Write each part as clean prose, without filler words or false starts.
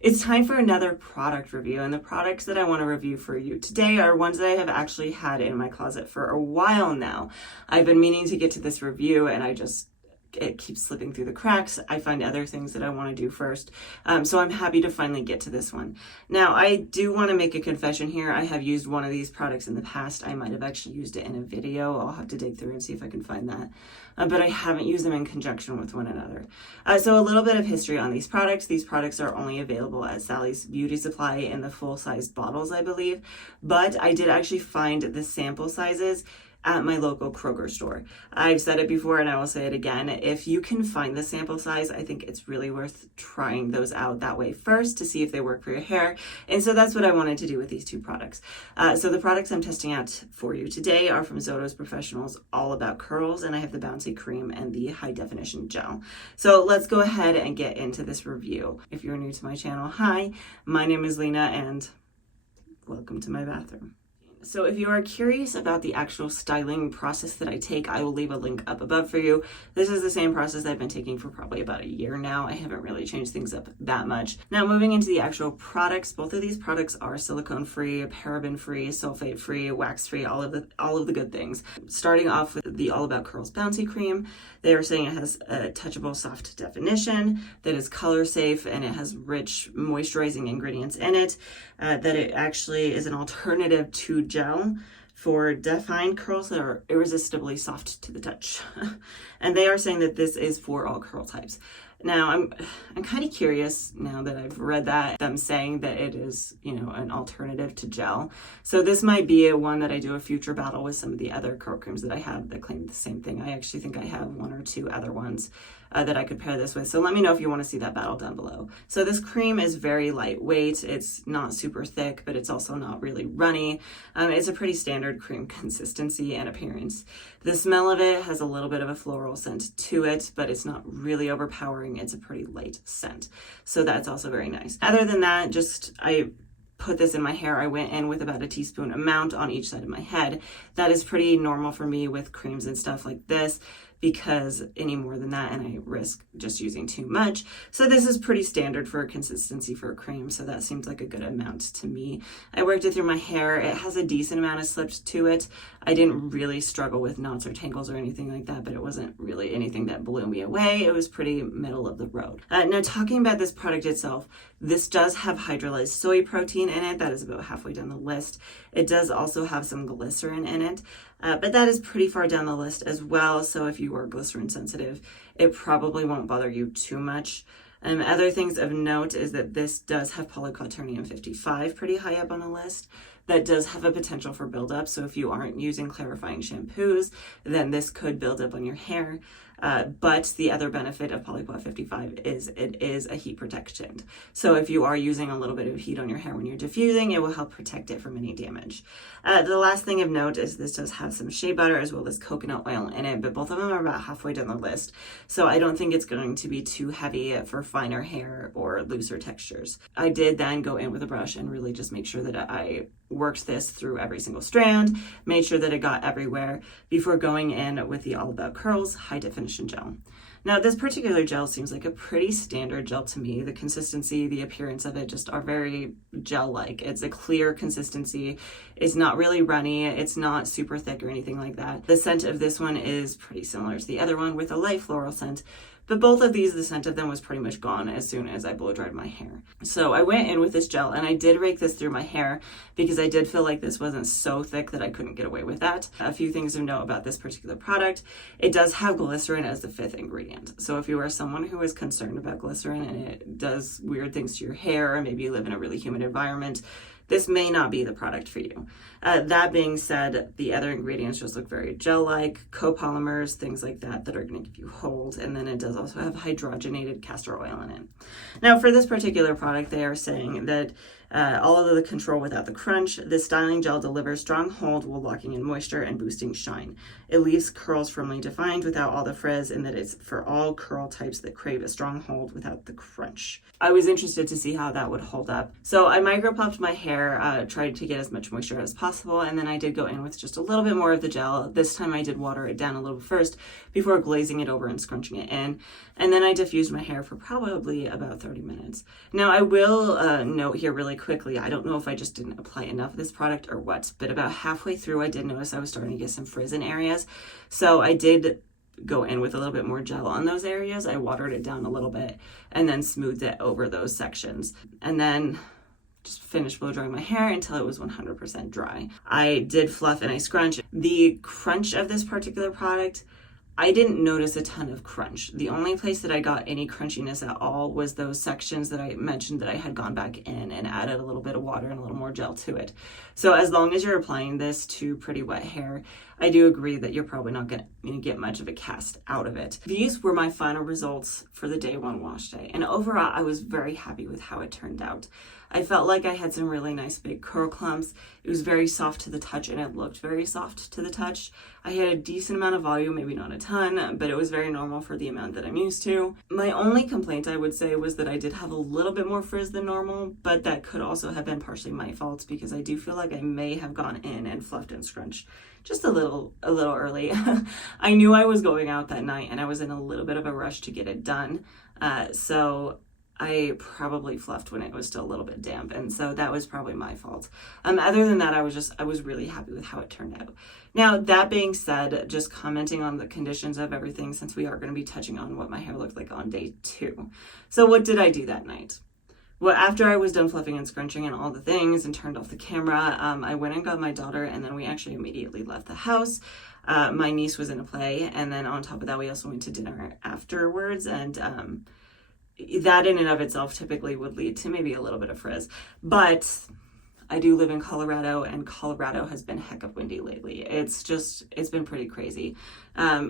It's time for another product review, and the products that I want to review for you today are ones that I have actually had in my closet for a while now. I've been meaning to get to this review, and it keeps slipping through the cracks. I find other things that I want to do first. So I'm happy to finally get to this one. Now, I do want to make a confession here. I have used one of these products in the past. I might have actually used it in a video. I'll have to dig through and see if I can find that. But I haven't used them in conjunction with one another. So a little bit of history on these products. These products are only available at Sally's Beauty Supply in the full-sized bottles, I believe. But I did actually find the sample sizes at my local Kroger store. I've said it before and I will say it again. If you can find the sample size, I think it's really worth trying those out that way first to see if they work for your hair. And so that's what I wanted to do with these two products. So the products I'm testing out for you today are from Zoto's Professionals All About Curls, and I have the Bouncy Cream and the High Definition Gel. So let's go ahead and get into this review. If you're new to my channel, hi, my name is Lena and welcome to my bathroom. So if you are curious about the actual styling process that I take, I will leave a link up above for you. This is the same process I've been taking for probably about a year now. I haven't really changed things up that much. Now moving into the actual products, both of these products are silicone free, paraben free, sulfate free, wax free, all of the good things. Starting off with the All About Curls Bouncy Cream, they are saying it has a touchable soft definition, that is color safe, and it has rich moisturizing ingredients in it, that it actually is an alternative to gel for defined curls that are irresistibly soft to the touch. And they are saying that this is for all curl types. Now, I'm kind of curious now that I've read that, them saying that it is, an alternative to gel. So this might be a one that I do a future battle with some of the other curl creams that I have that claim the same thing. I actually think I have one or two other ones that I could pair this with. So let me know if you want to see that battle down below. So this cream is very lightweight. It's not super thick, but it's also not really runny. It's a pretty standard cream consistency and appearance. The smell of it has a little bit of a floral scent to it, but it's not really overpowering. It's a pretty light scent. So that's also very nice. Other than that, I put this in my hair. I went in with about a teaspoon amount on each side of my head. That is pretty normal for me with creams and stuff like this, because any more than that and I risk just using too much. So this is pretty standard for a consistency for a cream, so that seems like a good amount to me. I worked it through my hair. It has a decent amount of slip to it. I didn't really struggle with knots or tangles or anything like that, but it wasn't really anything that blew me away. It was pretty middle of the road. Now talking about this product itself, this does have hydrolyzed soy protein in it. That is about halfway down the list. It does also have some glycerin in it, but that is pretty far down the list as well. So if you are glycerin sensitive, it probably won't bother you too much. Other things of note is that this does have polyquaternium 55 pretty high up on the list. That does have a potential for buildup. So if you aren't using clarifying shampoos, then this could build up on your hair. But the other benefit of polyquat 55 is it is a heat protectant. So if you are using a little bit of heat on your hair when you're diffusing, it will help protect it from any damage. The last thing of note is this does have some shea butter as well as coconut oil in it, but both of them are about halfway down the list. So I don't think it's going to be too heavy for finer hair or looser textures. I did then go in with a brush and really just make sure that I worked this through every single strand, made sure that it got everywhere before going in with the All About Curls High Definition Gel. Now this particular gel seems like a pretty standard gel to me. The consistency, the appearance of it just are very gel-like. It's a clear consistency. It's not really runny. It's not super thick or anything like that. The scent of this one is pretty similar to the other one with a light floral scent. But both of these, the scent of them was pretty much gone as soon as I blow dried my hair. So I went in with this gel and I did rake this through my hair because I did feel like this wasn't so thick that I couldn't get away with that. A few things to note about this particular product. It does have glycerin as the 5th ingredient. So if you are someone who is concerned about glycerin and it does weird things to your hair, or maybe you live in a really humid environment, this may not be the product for you. That being said, the other ingredients just look very gel-like, copolymers, things like that are going to give you hold. And then it does also have hydrogenated castor oil in it. Now for this particular product, they are saying that All of the control without the crunch. This styling gel delivers strong hold while locking in moisture and boosting shine. It leaves curls firmly defined without all the frizz, and that it's for all curl types that crave a strong hold without the crunch. I was interested to see how that would hold up. So I micro popped my hair, tried to get as much moisture as possible, and then I did go in with just a little bit more of the gel. This time I did water it down a little first before glazing it over and scrunching it in. And then I diffused my hair for probably about 30 minutes. Now I will note here really quickly, I don't know if I just didn't apply enough of this product or what, but about halfway through I did notice I was starting to get some frizz in areas. So I did go in with a little bit more gel on those areas. I watered it down a little bit and then smoothed it over those sections. And then just finished blow drying my hair until it was 100% dry. I did fluff and I scrunch. The crunch of this particular product, I didn't notice a ton of crunch. The only place that I got any crunchiness at all was those sections that I mentioned that I had gone back in and added a little bit of water and a little more gel to it. So as long as you're applying this to pretty wet hair, I do agree that you're probably not going to get much of a cast out of it. These were my final results for the day one wash day. And overall, I was very happy with how it turned out. I felt like I had some really nice big curl clumps. It was very soft to the touch and it looked very soft to the touch. I had a decent amount of volume, maybe not a ton, but it was very normal for the amount that I'm used to. My only complaint I would say was that I did have a little bit more frizz than normal, but that could also have been partially my fault because I do feel like I may have gone in and fluffed and scrunched just a little early. I knew I was going out that night and I was in a little bit of a rush to get it done. So I probably fluffed when it was still a little bit damp, and so that was probably my fault. Other than that, I was really happy with how it turned out. Now, that being said, just commenting on the conditions of everything, since we are going to be touching on what my hair looked like on day 2. So what did I do that night? Well, after I was done fluffing and scrunching and all the things and turned off the camera, I went and got my daughter, and then we actually immediately left the house. My niece was in a play, and then on top of that, we also went to dinner afterwards, and that in and of itself typically would lead to maybe a little bit of frizz. But I do live in Colorado, and Colorado has been heck of windy lately. It's been pretty crazy.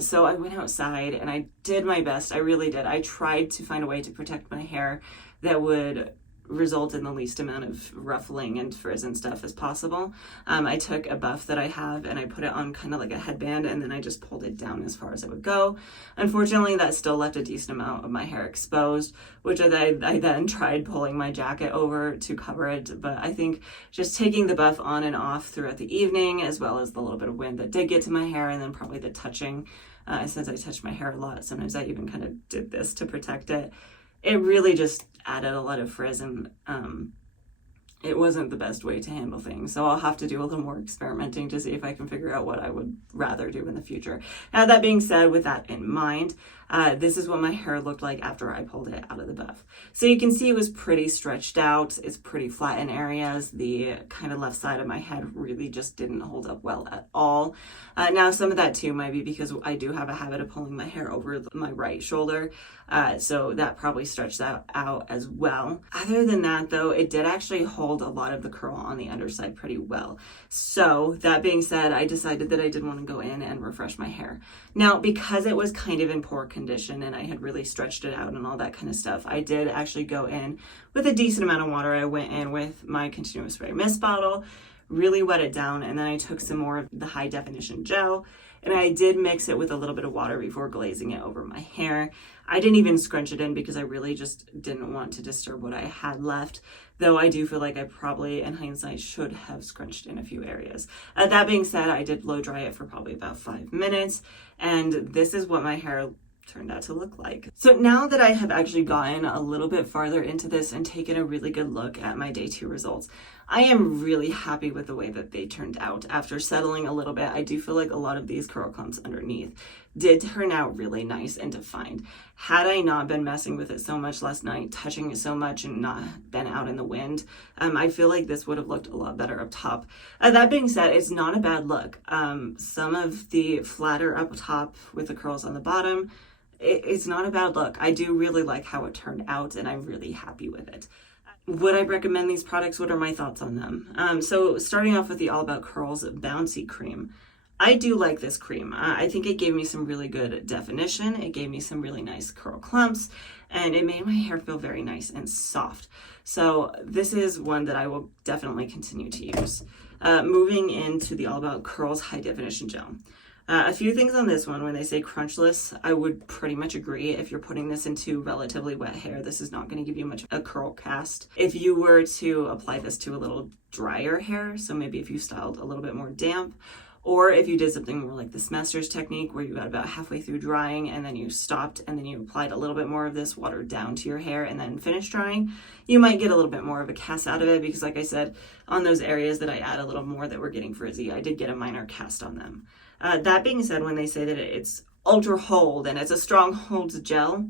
So I went outside and I did my best. I really did. I tried to find a way to protect my hair that would result in the least amount of ruffling and frizz and stuff as possible. I took a buff that I have and I put it on kind of like a headband, and then I just pulled it down as far as it would go. Unfortunately, that still left a decent amount of my hair exposed, which I then tried pulling my jacket over to cover it. But I think just taking the buff on and off throughout the evening, as well as the little bit of wind that did get to my hair, and then probably the touching, since I touch my hair a lot, sometimes I even kind of did this to protect it. It really just added a lot of frizz, and it wasn't the best way to handle things. So I'll have to do a little more experimenting to see if I can figure out what I would rather do in the future. Now, that being said, with that in mind, this is what my hair looked like after I pulled it out of the buff. So you can see it was pretty stretched out. It's pretty flat in areas. The kind of left side of my head really just didn't hold up well at all. Now, some of that too might be because I do have a habit of pulling my hair over my right shoulder. So that probably stretched that out as well. Other than that, though, it did actually hold a lot of the curl on the underside pretty well. So that being said, I decided that I did want to go in and refresh my hair. Now, because it was kind of in poor condition and I had really stretched it out and all that kind of stuff, I did actually go in with a decent amount of water. I went in with my continuous spray mist bottle, really wet it down, and then I took some more of the high definition gel and I did mix it with a little bit of water before glazing it over my hair. I didn't even scrunch it in because I really just didn't want to disturb what I had left, though I do feel like I probably, in hindsight, should have scrunched in a few areas. That being said, I did blow dry it for probably about 5 minutes, and this is what my hair turned out to look like. So now that I have actually gotten a little bit farther into this and taken a really good look at my day 2 results, I am really happy with the way that they turned out. After settling a little bit, I do feel like a lot of these curl clumps underneath did turn out really nice and defined. Had I not been messing with it so much last night, touching it so much and not been out in the wind, I feel like this would have looked a lot better up top. That being said, it's not a bad look. Some of the flatter up top with the curls on the bottom, it's not a bad look. I do really like how it turned out and I'm really happy with it. Would I recommend these products? What are my thoughts on them? So starting off with the All About Curls Bouncy Cream. I do like this cream. I think it gave me some really good definition. It gave me some really nice curl clumps, and it made my hair feel very nice and soft. So this is one that I will definitely continue to use. Moving into the All About Curls High Definition Gel. A few things on this one. When they say crunchless, I would pretty much agree. If you're putting this into relatively wet hair, this is not going to give you much a curl cast. If you were to apply this to a little drier hair, so maybe if you styled a little bit more damp, or if you did something more like the Smesters technique where you got about halfway through drying and then you stopped and then you applied a little bit more of this water down to your hair and then finished drying, you might get a little bit more of a cast out of it, because like I said, on those areas that I add a little more that were getting frizzy, I did get a minor cast on them. That being said, when they say that it's ultra hold and it's a strong hold gel,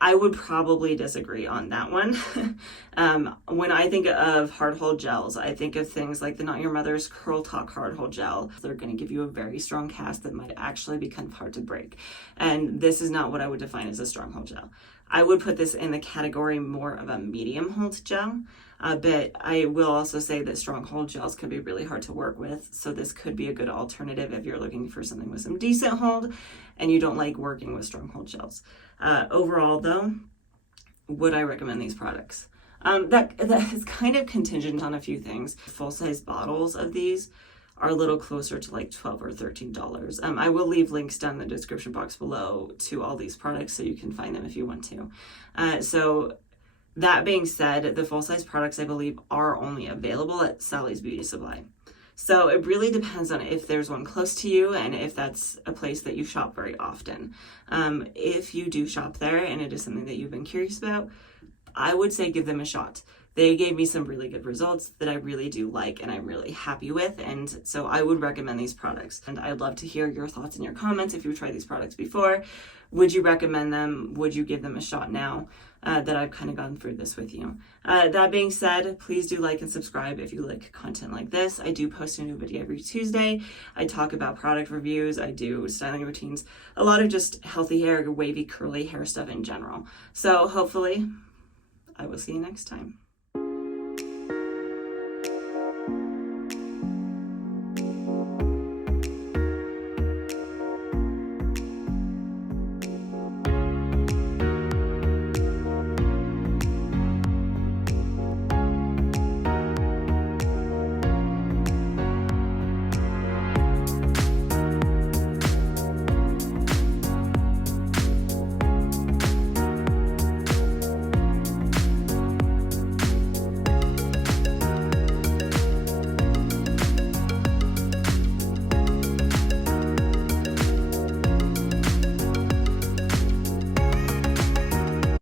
I would probably disagree on that one. When I think of hard hold gels, I think of things like the Not Your Mother's Curl Talk hard hold gel. They're going to give you a very strong cast that might actually be kind of hard to break. And this is not what I would define as a strong hold gel. I would put this in the category more of a medium hold gel. But I will also say that strong hold gels can be really hard to work with. So this could be a good alternative if you're looking for something with some decent hold and you don't like working with strong hold gels. Overall though, would I recommend these products? That is kind of contingent on a few things. Full size bottles of these are a little closer to like $12 or $13. I will leave links down in the description box below to all these products so you can find them if you want to. So that being said, the full size products I believe are only available at Sally's Beauty Supply. So it really depends on if there's one close to you and if that's a place that you shop very often. If you do shop there and it is something that you've been curious about, I would say give them a shot. They gave me some really good results that I really do like and I'm really happy with, and so I would recommend these products. And I'd love to hear your thoughts in your comments if you've tried these products before. Would you recommend them? Would you give them a shot now that I've kind of gone through this with you? That being said, please do like and subscribe if you like content like this. I do post a new video every Tuesday. I talk about product reviews. I do styling routines, a lot of just healthy hair, wavy, curly hair stuff in general. So hopefully I will see you next time.